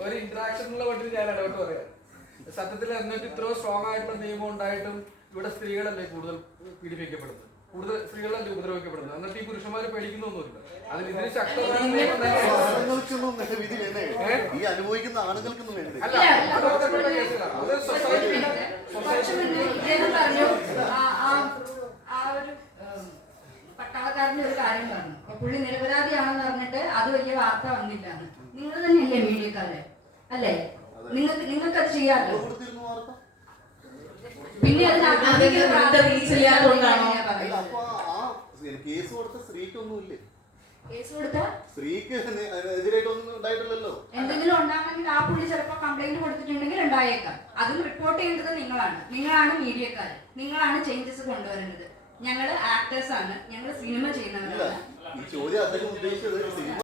ഒരു ഇന്ററാക്ഷനുള്ള പട്ടിന് ഞാൻ ഇടപെട്ട് പറയാം. സത്യത്തിൽ എന്നിട്ട് ഇത്രയോ സ്ട്രോങ് ആയിട്ടുള്ള നിയമം ഉണ്ടായിട്ടും ഇവിടെ സ്ത്രീകളല്ലേ കൂടുതൽ പീഡിപ്പിക്കപ്പെടുന്നത്? കൂടുതൽ സ്ത്രീകളല്ലേ ഉപദ്രവിക്കപ്പെടുന്നത്? എന്നിട്ട് ഈ പുരുഷന്മാരെ പേടിക്കുന്നൊന്നുമില്ല. അതിൽ ഇതിന് ശക്തമായ അനുഭവിക്കുന്ന വേണ്ടേ അല്ല അത് ബന്ധപ്പെട്ട കേസിലാണ് അത് സൊസൈറ്റി കുറച്ച് മുന്നേ ഇദ്ദേഹം പറഞ്ഞു ആ ആ- ആ ഒരു ഉം, പട്ടാളക്കാരന്റെ ഒരു കാര്യം പറഞ്ഞു. അപ്പൊ പുള്ളി നിരപരാധിയാണെന്ന് പറഞ്ഞിട്ട് അത് വലിയ വാർത്ത വന്നില്ല നിങ്ങൾ തന്നെയല്ലേ മീഡിയക്കാരെ? അല്ലേ? നിങ്ങൾക്ക് നിങ്ങൾക്ക് അത് ചെയ്യാറില്ല പിന്നെ കേസ് കൊടുത്ത സ്ത്രീക്കൊന്നുമില്ലേ? കേസ് കൊടുത്താൽ സ്ത്രീക്ക് എതിരായിട്ടൊന്നും ഉണ്ടായിട്ടില്ലല്ലോ. എന്തെങ്കിലും ഉണ്ടാകണമെങ്കിൽ ആ പുള്ളി ചിലപ്പോൾ കംപ്ലൈന്റ് കൊടുത്തിട്ടുണ്ടെങ്കിൽ ഉണ്ടായേക്കാം. അതും റിപ്പോർട്ട് ചെയ്യേണ്ടത് നിങ്ങളാണ്. നിങ്ങളാണ് മീഡിയക്കാർ നിങ്ങളാണ് ചേഞ്ചസ് കൊണ്ടുവരേണ്ടത് ഞങ്ങൾ ആക്ടേഴ്സ് ആണ്. ഞങ്ങൾ സിനിമ ചെയ്യുന്നവരാണ്. ചോദ്യം അദ്ദേഹം ഉദ്ദേശിച്ചത് സിനിമ